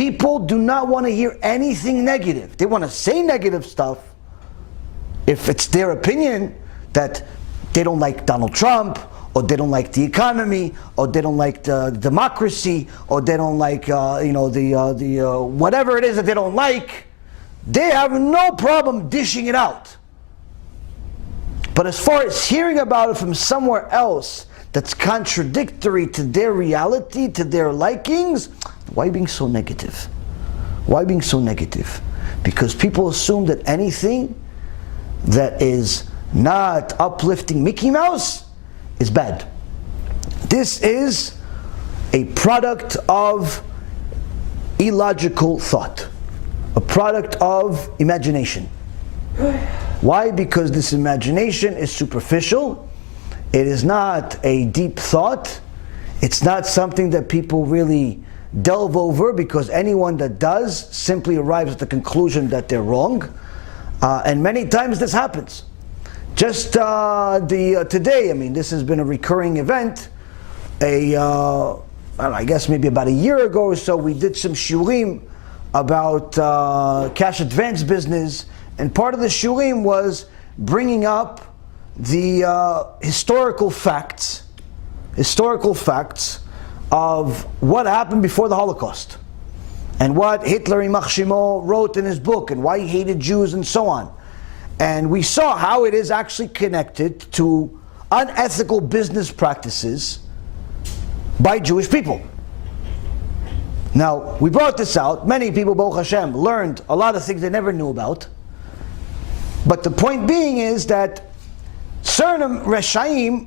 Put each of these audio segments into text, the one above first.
people do not want to hear anything negative. They want to say negative stuff if it's their opinion that they don't like Donald Trump, or they don't like the economy, or they don't like the democracy, or they don't like whatever it is that they don't like. They have no problem dishing it out. But as far as hearing about it from somewhere else that's contradictory to their reality, to their likings, why being so negative? Why being so negative? Because people assume that anything that is not uplifting Mickey Mouse is bad. This is a product of illogical thought, a product of imagination. Why? Because this imagination is superficial. It is not a deep thought. It's not something that people really delve over, because anyone that does simply arrives at the conclusion that they're wrong. And many times this happens. Just today, this has been a recurring event. I guess maybe about a year ago or so, we did some shurim about cash advance business, and part of the shurim was bringing up the historical facts of what happened before the Holocaust, and what Hitler Yimach Shemo wrote in his book, and why he hated Jews, and so on. And we saw how it is actually connected to unethical business practices by Jewish people. Now, we brought this out. Many people, Baruch HaShem, learned a lot of things they never knew about. But the point being is that certain Reshaim,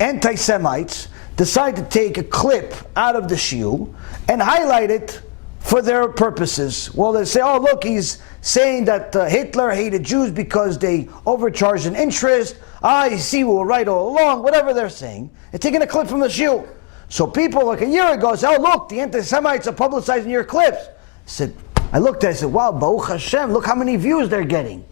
AntiSemites, decide to take a clip out of the shiur and highlight it for their purposes. Well, they say, oh look, he's saying that Hitler hated Jews because they overcharged in interest. You see, we were right all along. Whatever they're saying. They're taking a clip from the shiur. So people like a year ago said, oh look, the anti-Semites are publicizing your clips. I looked at it, I said, wow, Baruch HaShem, look how many views they're getting.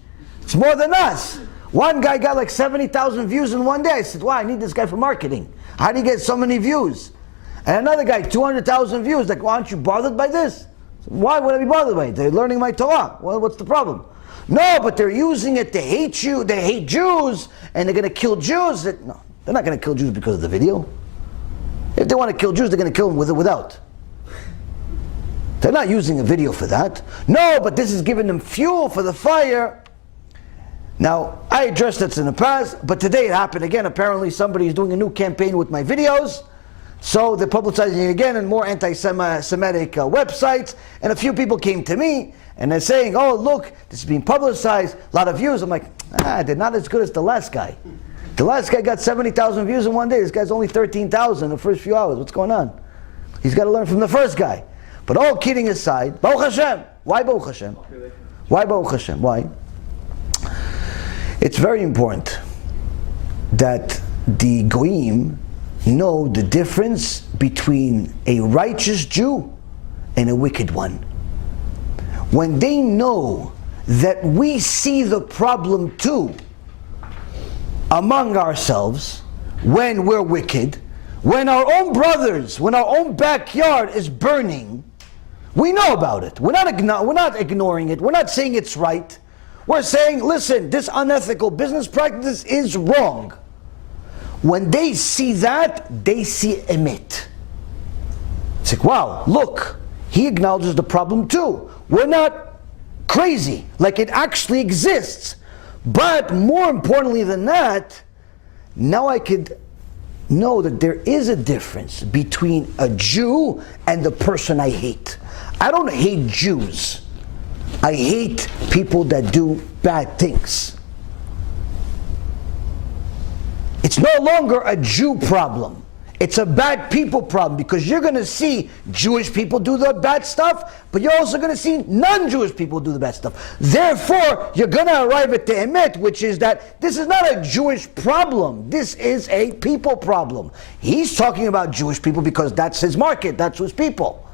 It's more than us. One guy got like 70,000 views in one day. I said, wow, I need this guy for marketing. How do you get so many views? And another guy, 200,000 views. Like, well, aren't you bothered by this? Why would I be bothered by it? They're learning my Torah. Well, what's the problem? No, but they're using it to hate you. They hate Jews, and they're going to kill Jews. No, they're not going to kill Jews because of the video. If they want to kill Jews, they're going to kill them with or without. They're not using a video for that. No, but this is giving them fuel for the fire. Now, I addressed this in the past, but today it happened again. Apparently somebody is doing a new campaign with my videos. So they're publicizing it again in more anti-Semitic websites. And a few people came to me and they're saying, oh look, this is being publicized, a lot of views. I'm like, they're not as good as the last guy. The last guy got 70,000 views in one day. This guy's only 13,000 in the first few hours. What's going on? He's got to learn from the first guy. But all kidding aside, Baruch HaShem. Why Baruch HaShem? Why Baruch HaShem? Why? It's very important that the Goyim know the difference between a righteous Jew and a wicked one. When they know that we see the problem too among ourselves when we're wicked, when our own brothers, when our own backyard is burning, we know about it. We're not ignoring it. We're not saying it's right. We're saying, listen, this unethical business practice is wrong. When they see that, they see emet. It's like, wow, look, he acknowledges the problem too. We're not crazy, like it actually exists. But more importantly than that, now I could know that there is a difference between a Jew and the person I hate. I don't hate Jews. I hate people that do bad things. It's no longer a Jew problem. It's a bad people problem, because you're going to see Jewish people do the bad stuff, but you're also going to see non-Jewish people do the bad stuff. Therefore, you're going to arrive at the emet, which is that this is not a Jewish problem. This is a people problem. He's talking about Jewish people because that's his market, that's his people.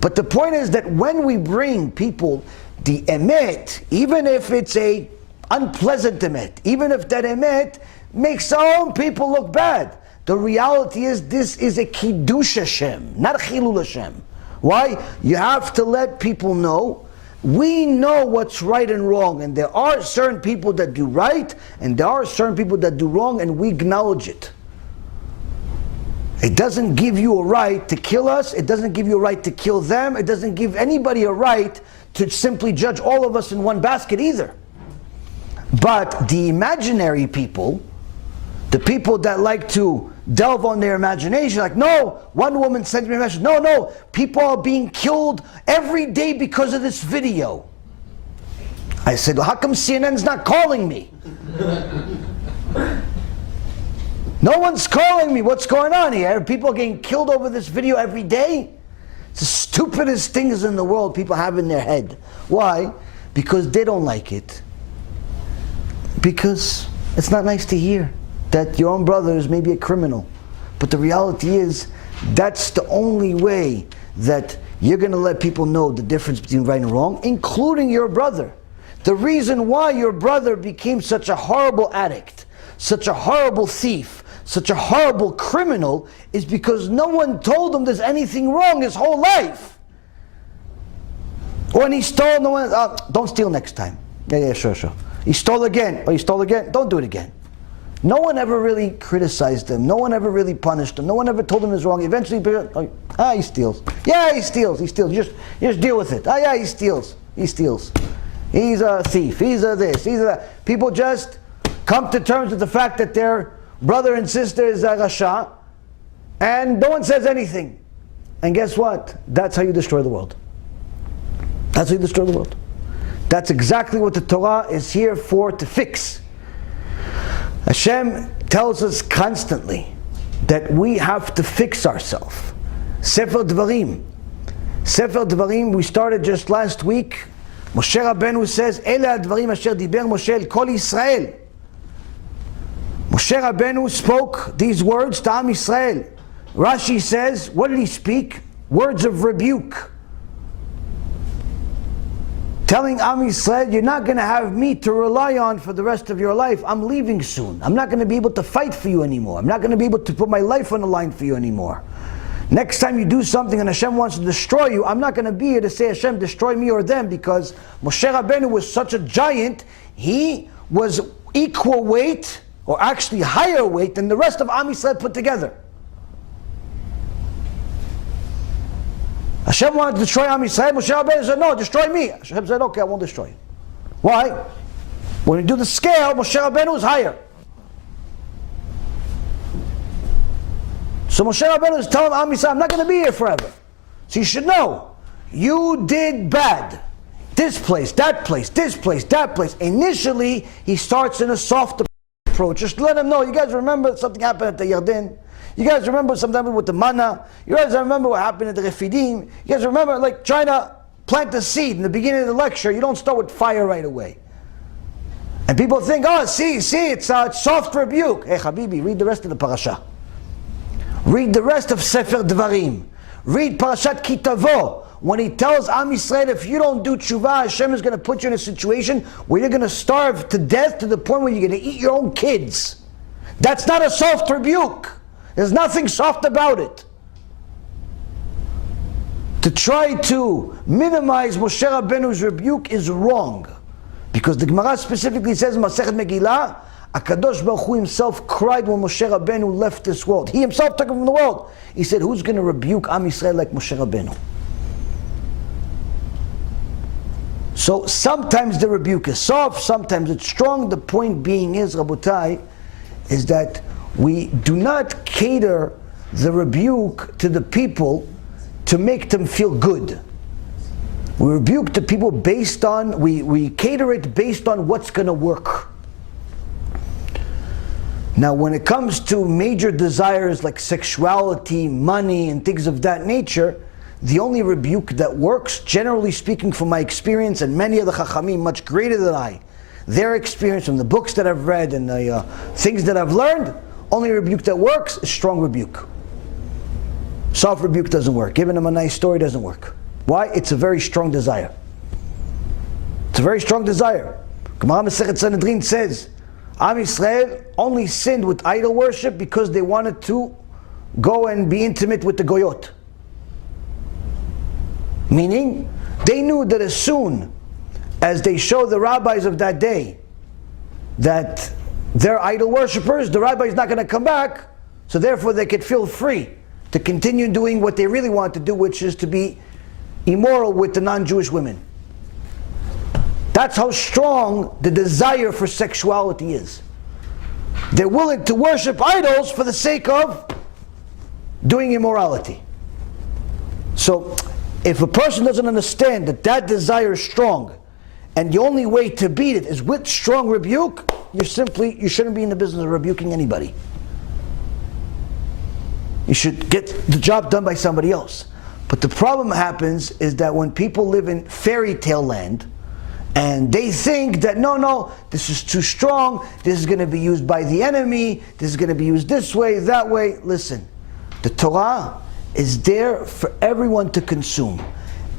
But the point is that when we bring people the emet, even if it's a unpleasant emet, even if that emet makes our own people look bad, the reality is this is a kiddush Hashem, not chilul Hashem. Why? You have to let people know, we know what's right and wrong, and there are certain people that do right, and there are certain people that do wrong, and we acknowledge it. It doesn't give you a right to kill us, it doesn't give you a right to kill them, it doesn't give anybody a right to simply judge all of us in one basket either. But the imaginary people, the people that like to delve on their imagination, like, no, one woman sent me a message, no, people are being killed every day because of this video. I said, well, how come CNN's not calling me? No one's calling me. What's going on here? People are getting killed over this video every day? It's the stupidest things in the world people have in their head. Why? Because they don't like it. Because it's not nice to hear that your own brother is maybe a criminal. But the reality is, that's the only way that you're going to let people know the difference between right and wrong, including your brother. The reason why your brother became such a horrible addict, such a horrible thief, such a horrible criminal, is because no one told him there's anything wrong his whole life. When he stole, no one, don't steal next time. Yeah, sure. He stole again. Oh, he stole again? Don't do it again. No one ever really criticized him. No one ever really punished him. No one ever told him he was wrong. Eventually, he steals. Yeah, he steals. You just deal with it. Yeah, he steals. He's a thief. He's a this. He's a that. People just come to terms with the fact that their brother and sister is a rasha, and no one says anything. And guess what? That's how you destroy the world. That's how you destroy the world. That's exactly what the Torah is here for, to fix. HaShem tells us constantly that we have to fix ourselves. Sefer Dvarim. Sefer Dvarim, we started just last week. Moshe Rabbeinu says, Ele advarim asher diber Moshe el kol Yisrael. Moshe Rabbeinu spoke these words to Am Yisrael. Rashi says, what did he speak? Words of rebuke. Telling Am Yisrael, you're not going to have me to rely on for the rest of your life. I'm leaving soon. I'm not going to be able to fight for you anymore. I'm not going to be able to put my life on the line for you anymore. Next time you do something and Hashem wants to destroy you, I'm not going to be here to say, Hashem, destroy me or them, because Moshe Rabbeinu was such a giant. He was equal weight, or actually higher weight, than the rest of Am Yisrael put together. Hashem wanted to destroy Am Yisrael. Moshe Rabbeinu said, no, destroy me. Hashem said, okay, I won't destroy you. Why? When you do the scale, Moshe Rabbeinu is higher. So Moshe Rabbeinu is telling Am Yisrael, I'm not going to be here forever. So you should know, you did bad. This place, that place, this place, that place. Initially, he starts in a soft approach. Just let him know. You guys remember something happened at the Yarden? You guys remember something with the manna? You guys remember what happened at the Refidim? You guys remember, like, trying to plant the seed in the beginning of the lecture. You don't start with fire right away. And people think, oh, see, it's soft rebuke. Hey, Habibi, read the rest of the parasha. Read the rest of Sefer Dvarim. Read Parashat Kitavo. When he tells Am Yisrael, if you don't do tshuva, Hashem is going to put you in a situation where you're going to starve to death to the point where you're going to eat your own kids. That's not a soft rebuke. There's nothing soft about it. To try to minimize Moshe Rabbeinu's rebuke is wrong. Because the Gemara specifically says in Masechet Megillah, HaKadosh Baruch Hu himself cried when Moshe Rabbeinu left this world. He himself took him from the world. He said, who's going to rebuke Am Yisrael like Moshe Rabbeinu? So sometimes the rebuke is soft, sometimes it's strong. The point being is, Rabotai, is that we do not cater the rebuke to the people to make them feel good. We rebuke the people based on, we cater it based on what's going to work. Now when it comes to major desires like sexuality, money, and things of that nature, the only rebuke that works, generally speaking from my experience, and many of the Chachamim much greater than I, their experience from the books that I've read and the things that I've learned, only rebuke that works is strong rebuke. Soft rebuke doesn't work. Giving them a nice story doesn't work. Why? It's a very strong desire. It's a very strong desire. Gemara Masechet Sanhedrin says, Am Yisrael only sinned with idol worship because they wanted to go and be intimate with the Goyot. Meaning, they knew that as soon as they show the rabbis of that day that they're idol worshippers, the rabbi is not going to come back, so therefore they could feel free to continue doing what they really want to do, which is to be immoral with the non-Jewish women. That's how strong the desire for sexuality is. They're willing to worship idols for the sake of doing immorality. So, if a person doesn't understand that that desire is strong, and the only way to beat it is with strong rebuke, you shouldn't be in the business of rebuking anybody. You should get the job done by somebody else. But the problem happens is that when people live in fairy tale land, and they think that no, this is too strong, this is going to be used by the enemy, this is going to be used this way, that way. Listen, the Torah is there for everyone to consume.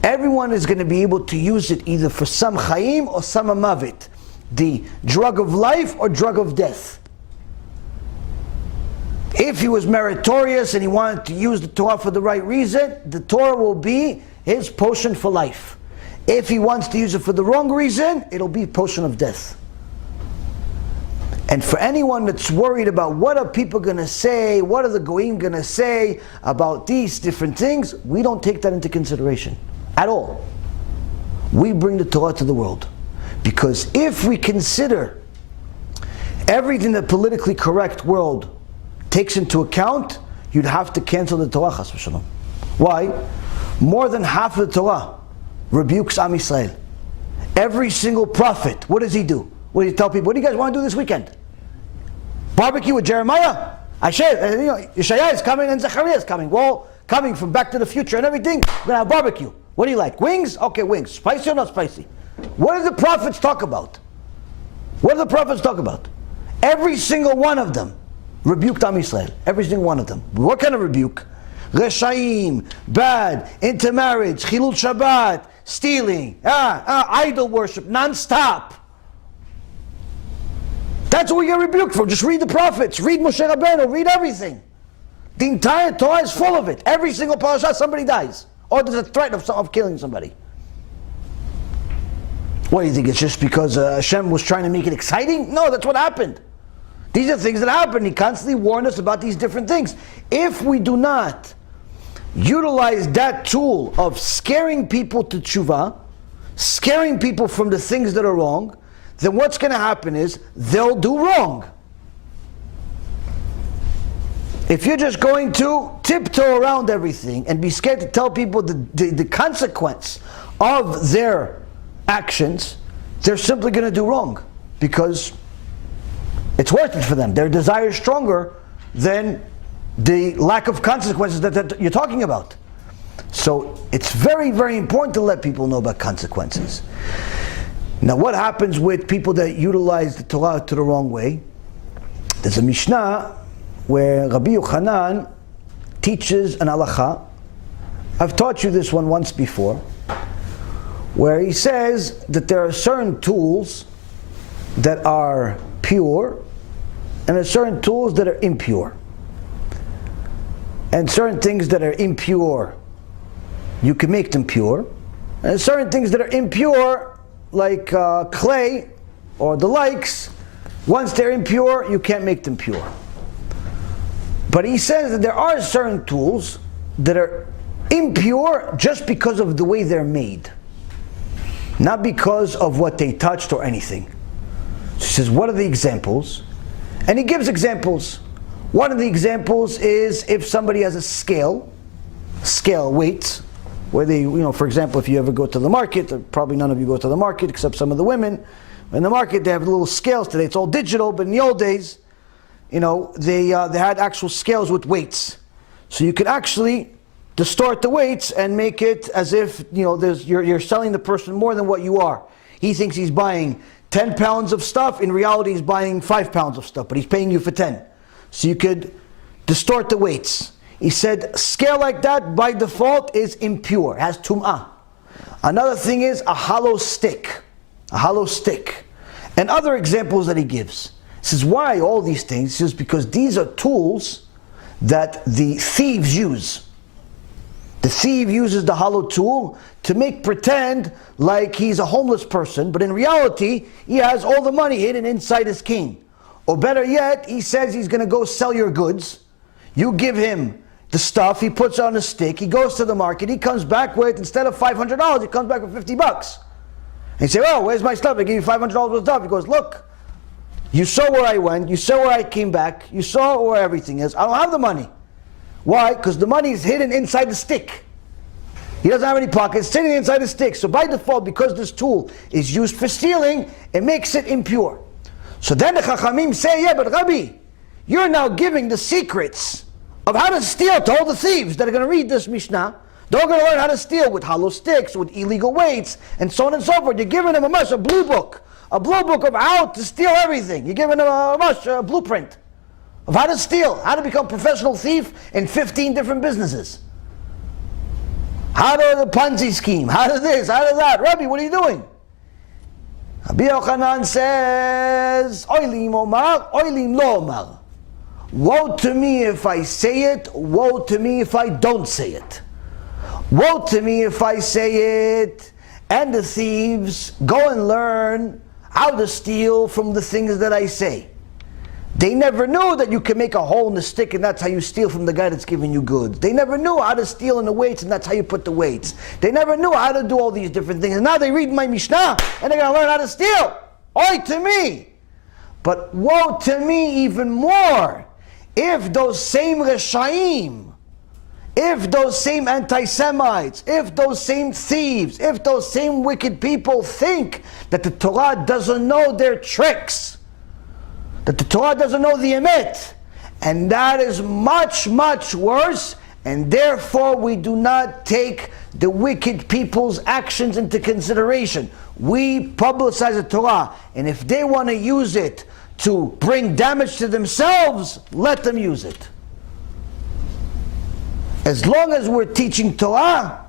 Everyone is going to be able to use it either for some chaim or some amavit, the drug of life or drug of death. If he was meritorious and he wanted to use the Torah for the right reason, the Torah will be his potion for life. If he wants to use it for the wrong reason, it'll be potion of death. And for anyone that's worried about what are people going to say, what are the goyim going to say about these different things, we don't take that into consideration at all. We bring the Torah to the world. Because if we consider everything the politically correct world takes into account, you'd have to cancel the Torah, chas v'shalom. Why? More than half of the Torah rebukes Am Yisrael. Every single prophet, what does he do? What does he tell people? What do you guys want to do this weekend? Barbecue with Jeremiah? Yeshaya is coming and Zechariah is coming. We're all coming from Back to the Future and everything. We're going to have barbecue. What do you like? Wings? Okay, wings. Spicy or not spicy? What do the prophets talk about? What do the prophets talk about? Every single one of them rebuked Am Yisrael. Every single one of them. What kind of rebuke? Reshaim, bad, intermarriage, Chilul Shabbat, stealing, idol worship, non-stop. That's what we get rebuked for. Just read the prophets, read Moshe Rabbeinu, read everything. The entire Torah is full of it. Every single parasha, somebody dies. Or there's a threat of killing somebody. What do you think? It's just because HaShem was trying to make it exciting? No, that's what happened. These are things that happen. He constantly warned us about these different things. If we do not utilize that tool of scaring people to tshuva, scaring people from the things that are wrong, then what's going to happen is they'll do wrong. If you're just going to tiptoe around everything and be scared to tell people the consequence of their actions, they're simply going to do wrong because it's worth it for them. Their desire is stronger than the lack of consequences that you're talking about. So it's very, very important to let people know about consequences. Now, what happens with people that utilize the Torah to the wrong way? There's a Mishnah where Rabbi Yochanan teaches an halacha. I've taught you this one once before, where he says that there are certain tools that are pure and there are certain tools that are impure. And certain things that are impure, you can make them pure. And certain things that are impure, like clay or the likes, once they're impure, you can't make them pure. But he says that there are certain tools that are impure just because of the way they're made, not because of what they touched or anything. So he says, what are the examples? And he gives examples. One of the examples is if somebody has a scale weights, where they, for example, if you ever go to the market, probably none of you go to the market except some of the women. In the market, they have little scales today. It's all digital, but in the old days, they had actual scales with weights. So you could actually distort the weights and make it as if you're selling the person more than what you are. He thinks he's buying 10 pounds of stuff. In reality, he's buying 5 pounds of stuff, but he's paying you for 10. So you could distort the weights. He said, scale like that by default is impure, has tum'ah. Another thing is a hollow stick. And other examples that he gives. He says, why all these things? He says, because these are tools that the thieves use. The thief uses the hollow tool to make pretend like he's a homeless person, but in reality, he has all the money hidden inside his cane. Or better yet, he says he's going to go sell your goods. You give him the stuff, he puts on a stick, he goes to the market, he comes back with, instead of $500, he comes back with $50. And you say, oh, where's my stuff? I gave you $500 worth of stuff. He goes, look, you saw where I went, you saw where I came back, you saw where everything is. I don't have the money. Why? Because the money is hidden inside the stick. He doesn't have any pockets, it's sitting inside the stick. So by default, because this tool is used for stealing, it makes it impure. So then the Chachamim say, yeah, but Rabbi, you're now giving the secrets of how to steal to all the thieves that are going to read this Mishnah. They're going to learn how to steal with hollow sticks, with illegal weights, and so on and so forth. You're giving them a blue book of how to steal everything. You're giving them a blueprint of how to steal, how to become a professional thief in 15 different businesses. How to the Ponzi scheme, how to this, how to that. Rabbi, what are you doing? Rabbi Yochanan says, Oilim Omar, Oilim Lo Omar. Woe to me if I say it, woe to me if I don't say it. Woe to me if I say it, and the thieves go and learn how to steal from the things that I say. They never knew that you can make a hole in the stick and that's how you steal from the guy that's giving you goods. They never knew how to steal in the weights and that's how you put the weights. They never knew how to do all these different things. And now they read my Mishnah and they're going to learn how to steal. Oi to me! But woe to me even more if those same Reshaim, if those same anti-Semites, if those same thieves, if those same wicked people think that the Torah doesn't know their tricks, that the Torah doesn't know the emet, and that is much, much worse, and therefore we do not take the wicked people's actions into consideration. We publicize the Torah, and if they want to use it to bring damage to themselves, let them use it. As long as we're teaching Torah,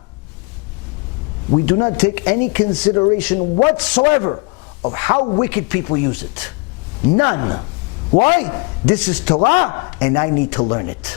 we do not take any consideration whatsoever of how wicked people use it. None. Why? This is Torah, and I need to learn it.